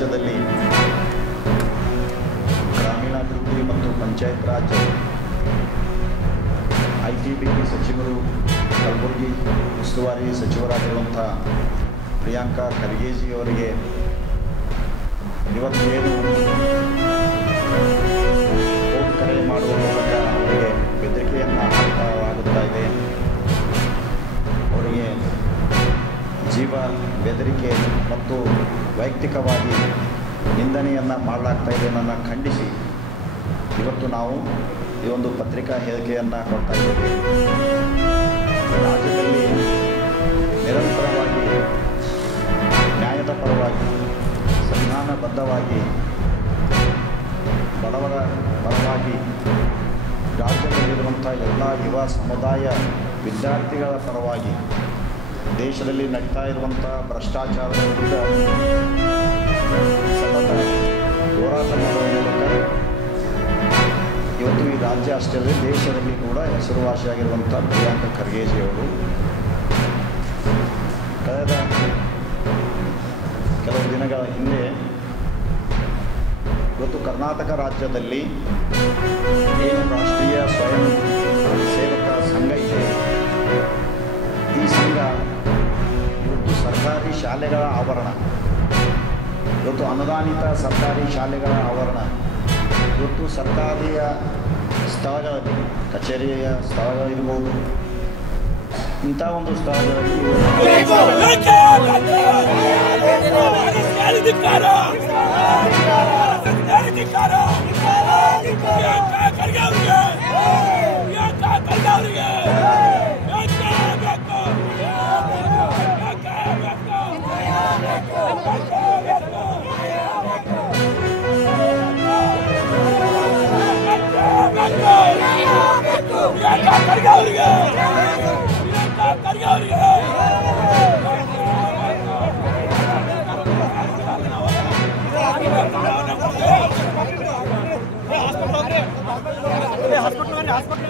ರಾಜ್ಯದಲ್ಲಿ ಗ್ರಾಮೀಣಾಭಿವೃದ್ಧಿ ಮತ್ತು ಪಂಚಾಯತ್ ರಾಜ್ ITBP ಸಚಿವರು ಕಲಬುರಗಿ ಉಸ್ತುವಾರಿ ಸಚಿವರಾಗಿರುವಂಥ ಪ್ರಿಯಾಂಕಾ ಖರ್ಗೆಜಿಯವರಿಗೆ ಇವತ್ತೇನು ಫೋನ್ ಕರೆ ಮಾಡುವ ಮೂಲಕ ಅವರಿಗೆ ಬೆದರಿಕೆಯನ್ನು ಹಾಕಲಾಗುತ್ತಾ ಇದೆ, ಅವರಿಗೆ ಜೀವ ಬೆದರಿಕೆ ಮತ್ತು ವೈಯಕ್ತಿಕವಾಗಿ ನಿಂದನೆಯನ್ನು ಮಾಡಲಾಗ್ತಾ ಇದೆ ಅನ್ನೋದನ್ನು ಖಂಡಿಸಿ ಇವತ್ತು ನಾವು ಈ ಒಂದು ಪತ್ರಿಕಾ ಹೇಳಿಕೆಯನ್ನು ಕೊಡ್ತಾ ಇದ್ದೇವೆ. ರಾಜ್ಯದಲ್ಲಿ ನಿರಂತರವಾಗಿ ನ್ಯಾಯದ ಪರವಾಗಿ ಸಂವಿಧಾನಬದ್ಧವಾಗಿ ಬಡವರ ಪರವಾಗಿ ರಾಜ್ಯದಲ್ಲಿರುವಂಥ ಎಲ್ಲ ಯುವ ಸಮುದಾಯ ವಿದ್ಯಾರ್ಥಿಗಳ ಪರವಾಗಿ ದೇಶದಲ್ಲಿ ನಡೀತಾ ಇರುವಂಥ ಭ್ರಷ್ಟಾಚಾರದ ವಿರುದ್ಧ ಸತತ ಹೋರಾಟ ಮಾಡುವ ಮೂಲಕ ಇವತ್ತು ಈ ರಾಜ್ಯ ಅಷ್ಟೇ ಅಲ್ಲದೆ ದೇಶದಲ್ಲಿ ಕೂಡ ಹೆಸರುವಾಸಿಯಾಗಿರುವಂಥ ಪ್ರಿಯಾಂಕಾ ಖರ್ಗೆಜಿಯವರು ಕಳೆದ ಕೆಲವು ದಿನಗಳ ಹಿಂದೆ ಇವತ್ತು ಕರ್ನಾಟಕ ರಾಜ್ಯದಲ್ಲಿ ಏನು ರಾಷ್ಟ್ರೀಯ ಸ್ವಯಂ ಸೇವಕ ಸಂಘ ಇದೆ, ಈ ಸಂಘ ಇವತ್ತು ಸರ್ಕಾರಿ ಶಾಲೆಗಳ ಆವರಣ, ಇವತ್ತು ಅನುದಾನಿತ ಸರ್ಕಾರಿ ಶಾಲೆಗಳ ಆವರಣ, ಇವತ್ತು ಸರ್ಕಾರಿಯ ಸ್ಥಳಗಳಲ್ಲಿ ಕಚೇರಿಯ ಸ್ಥಳಗಳಿರ್ಬೋದು, ಇಂಥ ಒಂದು ಸ್ಥಳಗಳಲ್ಲಿ ಹಾಸ್ಪಿಟಲ್